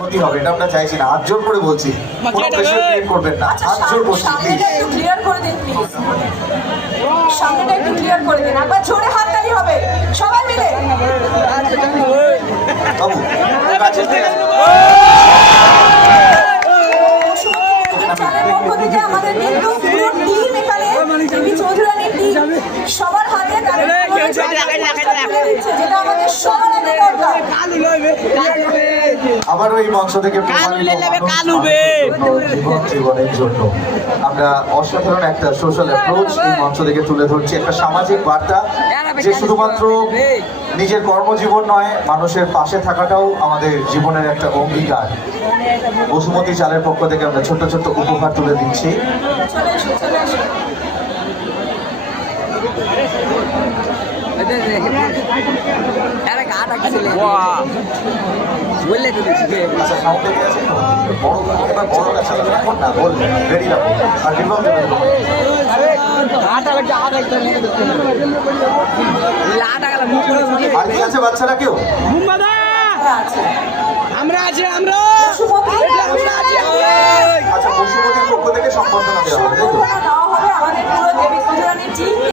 ক্ষতি হবে এটা আমরা চাইছি না। হাত জোর করে বলছি, কোনো প্রেশার ক্রিয়েট করবেন না। হাত জোর করছি প্লিজ। সামনেটা একটু ক্লিয়ার করে দিন প্লিজ। সামনেটা একটু ক্লিয়ার করে দিন। একবার জোরে হাততালি হবে সবাই মিলে। বাবু কাছে থেকে চ্যানেলের পক্ষ থেকে আমাদের কিন্তু পুরো টিম এখানে দেবী চৌধুরানীর টিম সবার হাতে তাদের যেটা আমাদের সবার আগে দরকার। আবারও এই মঞ্চ থেকে জীবনের জন্য আমরা অসাধারণ একটা সোশ্যাল অ্যাপ্রোচ এই মঞ্চ থেকে তুলে ধরছি, একটা সামাজিক বার্তা যে শুধুমাত্র নিজের কর্মজীবন নয়, মানুষের পাশে থাকাটাও আমাদের জীবনের একটা অঙ্গীকার। বসুমতী চালের পক্ষ থেকে আমরা ছোট্ট ছোট্ট উপহার তুলে দিচ্ছি। চলে এসো, চলে এসো। আচ্ছা সাউন্ডে কি আছে তো? বড় এবার বড় গাছ এখন না বলবেন রেডি রাখো আর বিভাগ দেবেন। আর কি আছে বাচ্চারা কেউ? আচ্ছা আমরা আছি, আমরা বসুমতী